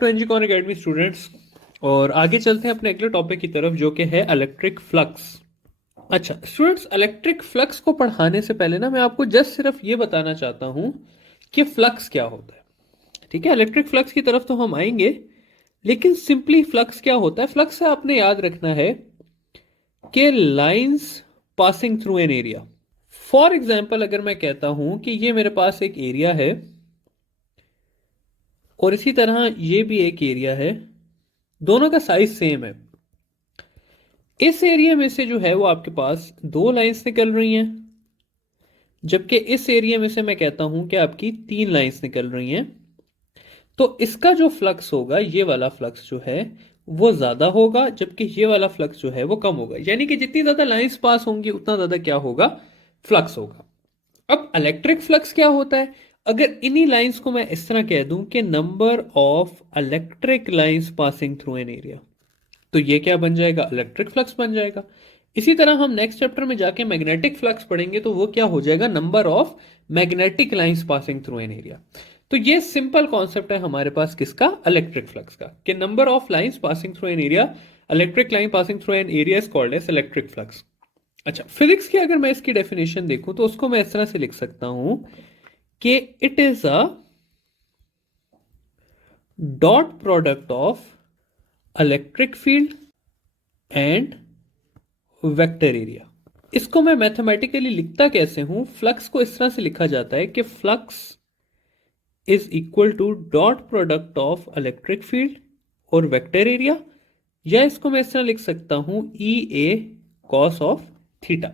To एनजीकॉन academy students. और आगे चलते हैं अपने अगले टॉपिक की तरफ जो कि है इलेक्ट्रिक फ्लक्स। अच्छा स्टूडेंट्स, इलेक्ट्रिक फ्लक्स को पढ़ाने से पहले ना मैं आपको जस्ट सिर्फ ये बताना चाहता हूँ कि फ्लक्स क्या होता है। ठीक है, इलेक्ट्रिक फ्लक्स की तरफ तो हम आएंगे, लेकिन सिंपली फ्लक्स क्या होता है। फ्लक्स से आपने याद रखना है कि lines passing through an area. For example अगर मैं कहता हूं कि ये मेरे पास एक एरिया है और इसी तरह ये भी एक एरिया है, दोनों का साइज सेम है। इस एरिया में से जो है वो आपके पास दो लाइंस निकल रही हैं, जबकि इस एरिया में से मैं कहता हूं कि आपकी तीन लाइंस निकल रही हैं। तो इसका जो फ्लक्स होगा, ये वाला फ्लक्स जो है वो ज्यादा होगा, जबकि ये वाला फ्लक्स जो है वो कम होगा। यानी कि जितनी ज्यादा लाइंस पास होंगी उतना ज्यादा क्या होगा, फ्लक्स होगा। अब इलेक्ट्रिक फ्लक्स क्या होता है। अगर इन्हीं लाइंस को मैं इस तरह कह दूं कि number of electric lines passing through an area, तो ये क्या बन जाएगा, इलेक्ट्रिक फ्लक्स बन जाएगा। इसी तरह हम नेक्स्ट चैप्टर में जाके मैग्नेटिक फ्लक्स पढ़ेंगे, तो वो क्या हो जाएगा, number of magnetic lines passing through an area. तो ये सिंपल कॉन्सेप्ट है हमारे पास किसका, इलेक्ट्रिक फ्लक्स का, कि number of lines passing through an area, electric line passing through an area is called as electric flux. अच्छा, फिजिक्स की अगर मैं इसकी डेफिनेशन देखूं तो उसको मैं इस तरह से लिख सकता हूं कि it is a dot product of electric field and vector area. इसको मैं मैथमेटिकली लिखता कैसे हूं, फ्लक्स को इस तरह से लिखा जाता है कि flux is equal to dot product of electric field और वेक्टर एरिया, या इसको मैं इस तरह लिख सकता हूं ई ए कॉस ऑफ थीटा।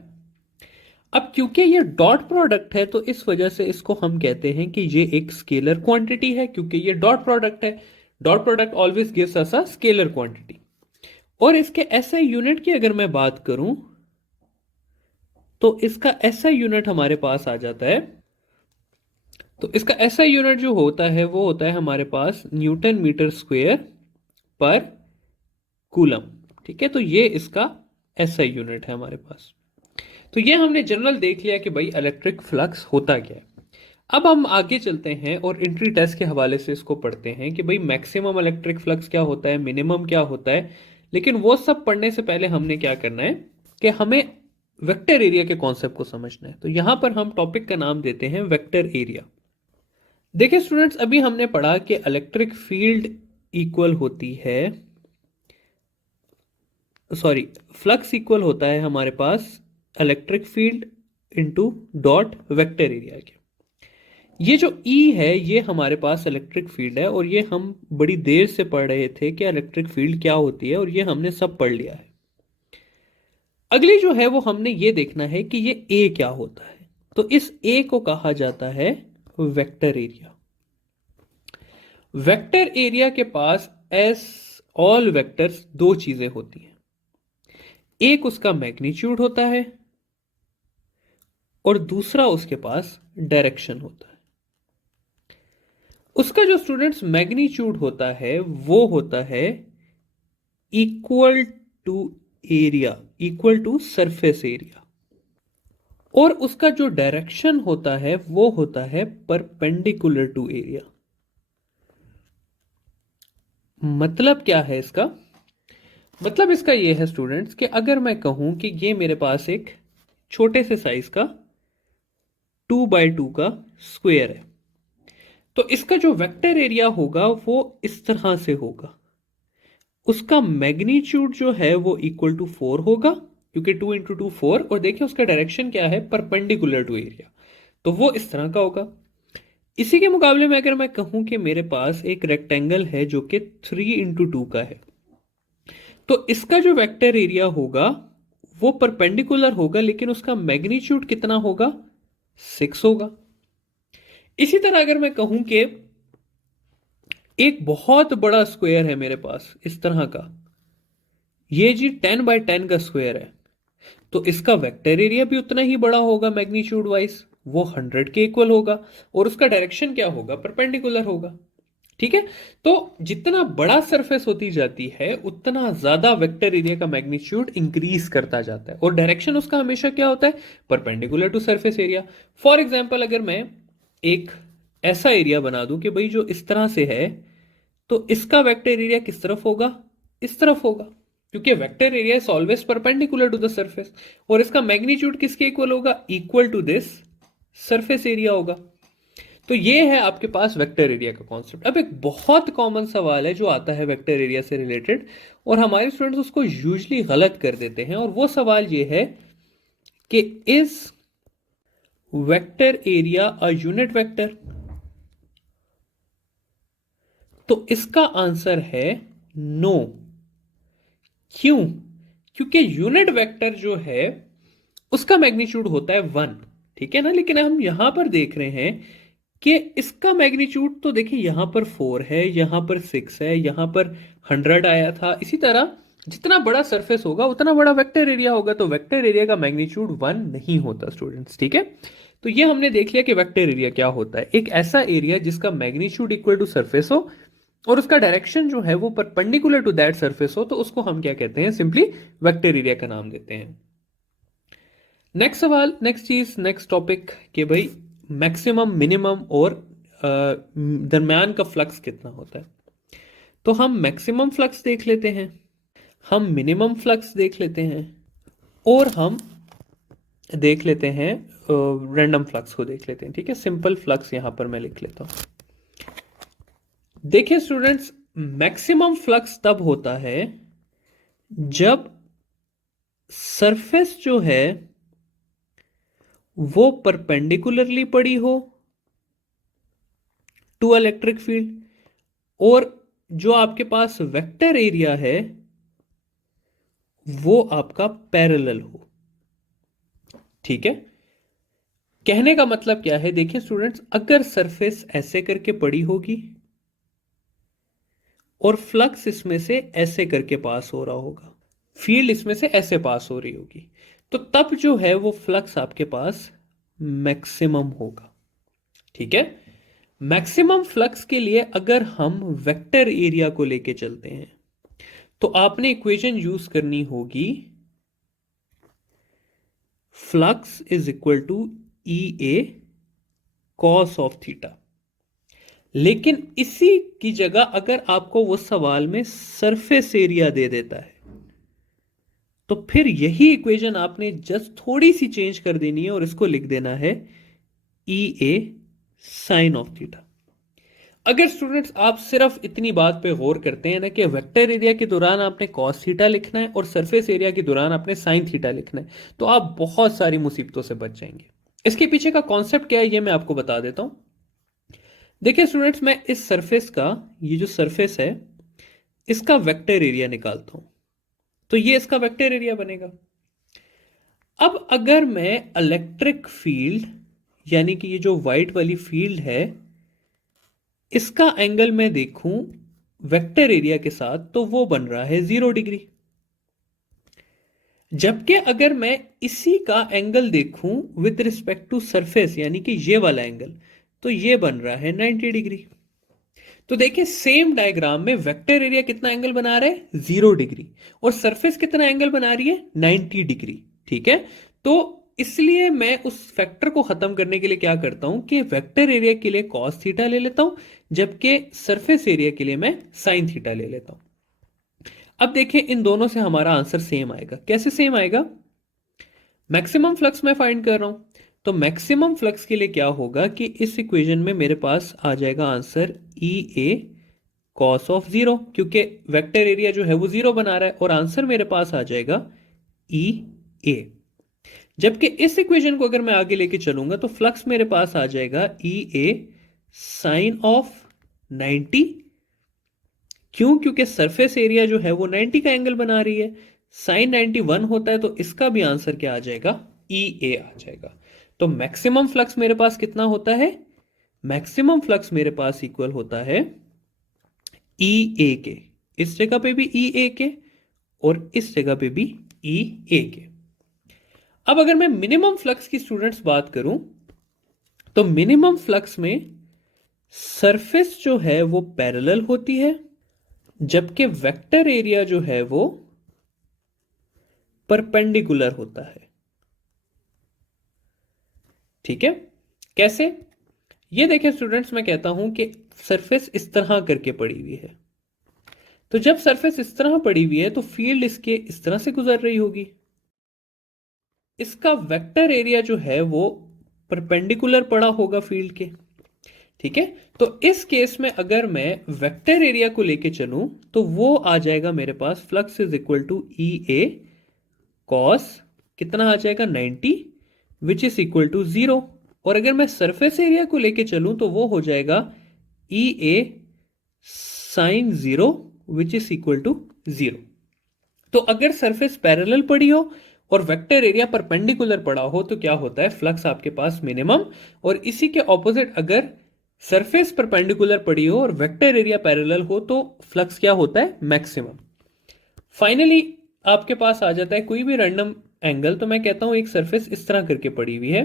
अब क्योंकि ये डॉट प्रोडक्ट है तो इस वजह से इसको हम कहते हैं कि ये एक स्केलर क्वांटिटी है, क्योंकि ये डॉट प्रोडक्ट है। Dot product always gives us a scalar quantity. और इसके एसआई यूनिट की अगर मैं बात करूं तो इसका एसआई यूनिट हमारे पास आ जाता है। तो इसका एसआई यूनिट जो होता है वो होता है हमारे पास न्यूटन मीटर स्क्वायर पर कूलम। ठीक है, तो ये इसका एसआई यूनिट है हमारे पास। तो ये हमने जनरल देख लिया कि भाई इलेक्ट्रिक फ्लक्स होता क्या है। अब हम आगे चलते हैं और एंट्री टेस्ट के हवाले से इसको पढ़ते हैं कि भाई मैक्सिमम इलेक्ट्रिक फ्लक्स क्या होता है, मिनिमम क्या होता है। लेकिन वो सब पढ़ने से पहले हमने क्या करना है कि हमें वेक्टर एरिया के कॉन्सेप्ट को समझना है। तो यहां पर हम टॉपिक का नाम देते हैं वेक्टर एरिया। देखिए स्टूडेंट्स, अभी हमने पढ़ा कि इलेक्ट्रिक फील्ड इक्वल होती है, सॉरी, फ्लक्स इक्वल होता है हमारे पास electric field into dot vector area के। ये जो E है ये हमारे पास इलेक्ट्रिक फील्ड है, और ये हम बड़ी देर से पढ़ रहे थे कि इलेक्ट्रिक फील्ड क्या होती है, और ये हमने सब पढ़ लिया है। अगली जो है वो हमने ये देखना है कि ये A क्या होता है। तो इस A को कहा जाता है वेक्टर एरिया। वेक्टर एरिया के पास एस ऑल वेक्टर्स दो चीजें होती हैं, एक उसका मैग्नीट्यूड होता है और दूसरा उसके पास डायरेक्शन होता है। उसका जो स्टूडेंट्स मैग्नीट्यूड होता है वो होता है equal to area, equal to surface area, और उसका जो डायरेक्शन होता है वो होता है परपेंडिकुलर टू एरिया। मतलब क्या है इसका, मतलब इसका ये है स्टूडेंट्स कि अगर मैं कहूं कि ये मेरे पास एक छोटे से साइज का 2x2 का स्क्वायर है, तो इसका जो वेक्टर एरिया होगा वो इस तरह से होगा। उसका मैग्नीट्यूड जो है वो इक्वल टू 4 होगा, क्योंकि 2 इंटू 2 4, और देखिए उसका डायरेक्शन क्या है, परपेंडिकुलर टू एरिया, तो वो इस तरह का होगा। इसी के मुकाबले में अगर मैं कहूं कि मेरे पास एक रेक्टेंगल है जो कि 3 इंटू 2 का है, तो इसका जो वेक्टर एरिया होगा वो परपेंडिकुलर होगा, लेकिन उसका मैग्नीट्यूड कितना होगा, 6 होगा। इसी तरह अगर मैं कहूं कि एक बहुत बड़ा स्क्वायर है मेरे पास इस तरह का, ये जी 10x10 का स्क्वायर है, तो इसका वेक्टर एरिया भी उतना ही बड़ा होगा मैग्नीट्यूड वाइज, वो 100 के इक्वल होगा, और उसका डायरेक्शन क्या होगा, परपेंडिकुलर होगा। ठीक है, तो जितना बड़ा सरफेस होती जाती है उतना ज्यादा वेक्टर एरिया का मैग्नीट्यूड इंक्रीज करता जाता है, और डायरेक्शन उसका हमेशा क्या होता है, perpendicular to surface area. For example अगर मैं एक ऐसा एरिया बना दूं कि भाई जो इस तरह से है, तो इसका वेक्टर एरिया किस तरफ होगा? इस तरफ होगा, क्योंकि vector area is always perpendicular to the surface, और इसका मैग्नीट्यूड किसके इक्वल होगा? Equal to this surface area होगा। तो ये है आपके पास वेक्टर एरिया का कॉन्सेप्ट। अब एक बहुत कॉमन सवाल है जो आता है वेक्टर एरिया से रिलेटेड, और हमारे स्टूडेंट्स उसको यूजली गलत कर देते हैं, और वो सवाल ये है कि is vector area a unit vector? तो इसका आंसर है नो। क्यों? क्योंकि यूनिट वेक्टर जो है उसका मैग्नीट्यूड होता है 1, ठीक है ना। लेकिन हम यहां पर देख रहे हैं कि इसका मैग्नीट्यूड तो देखिए यहां पर 4 है, यहां पर 6 है, यहां पर 100 आया था। इसी तरह जितना बड़ा सरफेस होगा उतना बड़ा वेक्टर एरिया होगा, तो वेक्टर एरिया का मैग्नीट्यूड 1 नहीं होता स्टूडेंट्स, ठीक है। तो ये हमने देख लिया कि वेक्टर एरिया क्या होता है। एक ऐसा एरिया जिसका मैग्नीट्यूड इक्वल टू सरफेस हो और उसका डायरेक्शन जो है वो परपेंडिकुलर टू दैट सरफेस हो, तो उसको हम क्या कहते हैं? सिंपली वेक्टर एरिया का नाम देते हैं। नेक्स्ट सवाल, नेक्स्ट चीज, नेक्स्ट टॉपिक कि भाई मैक्सिमम, मिनिमम और दरम्यान का फ्लक्स कितना होता है। तो हम मैक्सिमम फ्लक्स देख लेते हैं, हम मिनिमम फ्लक्स देख लेते हैं, और हम देख लेते हैं रैंडम फ्लक्स को देख लेते हैं, ठीक है। सिंपल फ्लक्स यहां पर मैं लिख लेता हूं। देखिए स्टूडेंट्स, मैक्सिमम फ्लक्स तब होता है जब सरफेस जो है वो परपेंडिकुलरली पड़ी हो टू इलेक्ट्रिक फील्ड, और जो आपके पास वेक्टर एरिया है वो आपका पैरेलल हो, ठीक है। कहने का मतलब क्या है? देखिए स्टूडेंट्स, अगर सरफेस ऐसे करके पड़ी होगी और फ्लक्स इसमें से ऐसे करके पास हो रहा होगा, फील्ड इसमें से ऐसे पास हो रही होगी, तो तब जो है वो फ्लक्स आपके पास मैक्सिमम होगा, ठीक है। मैक्सिमम फ्लक्स के लिए अगर हम वेक्टर एरिया को लेके चलते हैं तो आपने इक्वेशन यूज करनी होगी, flux is equal to E A cos of theta. लेकिन इसी की जगह अगर आपको वो सवाल में सरफेस एरिया दे देता है तो फिर यही इक्वेशन आपने जस्ट थोड़ी सी चेंज कर देनी है और इसको लिख देना है ई ए साइन ऑफ थीटा। अगर स्टूडेंट्स आप सिर्फ इतनी बात पे गौर करते हैं ना कि वेक्टर एरिया के दौरान आपने कॉस थीटा लिखना है और सरफेस एरिया के दौरान आपने साइन थीटा लिखना है, तो आप बहुत सारी मुसीबतों से बच जाएंगे। इसके पीछे का कॉन्सेप्ट क्या है ये मैं आपको बता देता हूं। देखिए स्टूडेंट्स, मैं इस सरफेस का, ये जो सरफेस है इसका वेक्टर एरिया निकालता हूं, तो ये इसका वेक्टर एरिया बनेगा। अब अगर मैं इलेक्ट्रिक फील्ड, यानी कि ये जो व्हाइट वाली फील्ड है, इसका एंगल मैं देखूं वेक्टर एरिया के साथ तो वो बन रहा है 0 डिग्री। जबकि अगर मैं इसी का एंगल देखूं विद रिस्पेक्ट टू सरफेस, यानी कि ये वाला एंगल, तो ये बन रहा है 90 डिग्री। तो देखिए सेम डायग्राम में वेक्टर एरिया कितना एंगल बना रहा है? 0 डिग्री, और सरफेस कितना एंगल बना रही है? 90 डिग्री, ठीक है। तो इसलिए मैं उस फैक्टर को खत्म करने के लिए क्या करता हूं कि वेक्टर एरिया के लिए कॉस थीटा ले लेता हूं, जबकि सरफेस एरिया के लिए मैं साइन थीटा ले लेता हूं। अब देखिए इन दोनों से हमारा आंसर सेम आएगा। कैसे सेम आएगा? मैक्सिमम फ्लक्स मैं फाइंड कर रहा हूं, तो मैक्सिमम फ्लक्स के लिए क्या होगा कि इस इक्वेशन में मेरे पास आ जाएगा answer E A cos of 0, क्योंकि वेक्टर एरिया जो है वो 0 बना रहा है, और आंसर मेरे पास आ जाएगा ई ए। जबकि इस इक्वेशन को अगर मैं आगे लेके चलूंगा तो फ्लक्स मेरे पास आ जाएगा ई ए साइन ऑफ 90। क्यों? क्योंकि सरफेस एरिया जो है वो 90 का एंगल बना रही है, साइन 91 होता है, तो इसका भी आंसर क्या आ जाएगा? ई ए आ जाएगा। तो मैक्सिमम फ्लक्स मेरे पास कितना होता है? मैक्सिमम फ्लक्स मेरे पास इक्वल होता है ई ए के, इस जगह पे भी ई ए के और इस जगह पे भी ई ए के। अब अगर मैं मिनिमम फ्लक्स की स्टूडेंट्स बात करूं तो मिनिमम फ्लक्स में सरफेस जो है वो पैरेलल होती है, जबकि वेक्टर एरिया जो है वो परपेंडिकुलर होता है, ठीक है। कैसे? ये देखें स्टूडेंट्स, मैं कहता हूं कि सरफेस इस तरह करके पड़ी हुई है, तो जब सरफेस इस तरह पड़ी हुई है तो फील्ड इसके इस तरह से गुजर रही होगी। इसका वेक्टर एरिया जो है वो परपेंडिकुलर पड़ा होगा फील्ड के। ठीक है, तो इस केस में अगर मैं वेक्टर एरिया को लेके चलूं तो वो आ जाएगा मेरे पास flux is equal to E A cos कितना आ जाएगा 90 विच इज इक्वल टू 0। और अगर मैं सरफेस एरिया को लेके चलूं तो वो हो जाएगा E A sine 0 which is equal to 0। तो अगर सरफेस पैरेलल पड़ी हो और वेक्टर एरिया परपेंडिकुलर पड़ा हो तो क्या होता है, फ्लक्स आपके पास मिनिमम। और इसी के ऑपोजिट अगर सरफेस परपेंडिकुलर पड़ी हो और वेक्टर एरिया पैरेलल हो तो फ्लक्स क्या होता है, मैक्सिमम। फाइनली आपके पास आ जाता है कोई भी रैंडम एंगल, तो मैं कहता हूं एक सरफेस इस तरह करके पड़ी हुई है।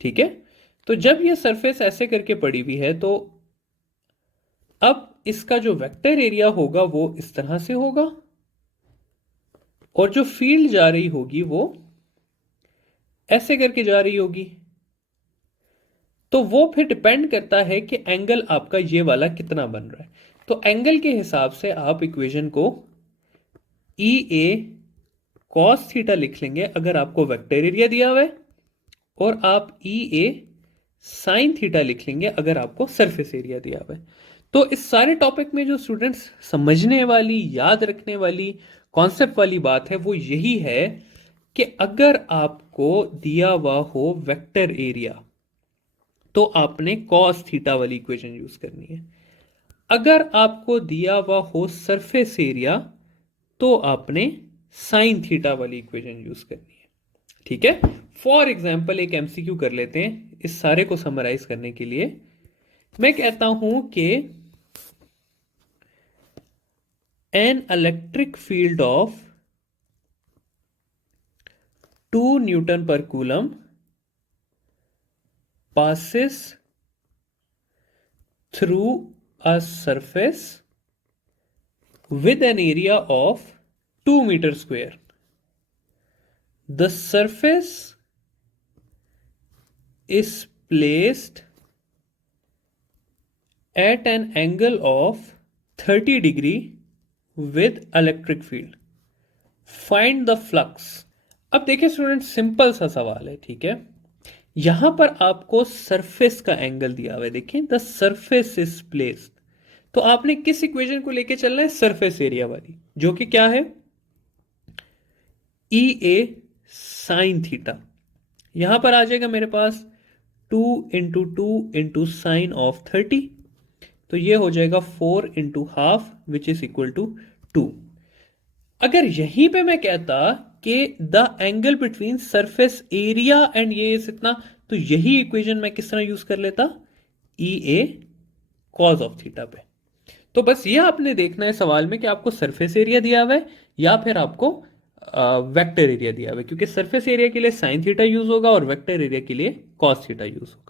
ठीक है, तो जब ये सरफेस ऐसे करके पड़ी हुई है तो अब इसका जो वेक्टर एरिया होगा वो इस तरह से होगा और जो फील्ड जा रही होगी वो ऐसे करके जा रही होगी। तो वो फिर डिपेंड करता है कि एंगल आपका ये वाला कितना बन रहा है। तो एंगल के हिसाब से आप इक्वेशन को ई ए कॉस थीटा लिख लेंगे अगर आपको वेक्टर एरिया दिया हुआ है, और आप ई ए साइन थीटा लिख लेंगे अगर आपको सरफेस एरिया दिया हुआ है। तो इस सारे टॉपिक में जो स्टूडेंट्स समझने वाली, याद रखने वाली, कॉन्सेप्ट वाली बात है वो यही है कि अगर आपको दिया हुआ हो वेक्टर एरिया तो आपने कॉस थीटा वाली इक्वेशन यूज करनी है। अगर आपको दिया हुआ हो सरफेस एरिया तो आपने साइन थीटा वाली इक्वेशन यूज करनी है। ठीक है, फॉर एग्जाम्पल एक एमसीक्यू कर लेते हैं इस सारे को समराइज करने के लिए। मैं कहता हूं कि an electric field of 2 Newton पर coulomb passes through a surface with an area of 2 meter square. The surface is placed at an angle of 30 degree with electric field. Find the flux. अब देखिए student, simple सा सवाल है। ठीक है, यहां पर आपको सरफेस का एंगल दिया हुआ है। देखिए, द सरफेस इज प्लेस्ड, तो आपने किस इक्वेशन को लेके चलना है, सरफेस एरिया वाली, जो कि क्या है ई ए साइन थीटा। यहां पर आ जाएगा मेरे पास 2 इंटू 2 इंटू साइन ऑफ 30, तो ये हो जाएगा 4 into half which is equal to 2। अगर यहीं पे मैं कहता कि the angle between surface area and ये इतना, तो यही इक्वेशन मैं किस तरह यूज कर लेता, ई ए कॉज ऑफ थीटा पे। तो बस ये आपने देखना है सवाल में कि आपको सरफेस एरिया दिया हुआ है या फिर आपको वेक्टर एरिया दिया हुआ है, क्योंकि सरफेस एरिया के लिए साइन थीटा यूज होगा और वेक्टर एरिया के लिए कॉस थीटा यूज होगा।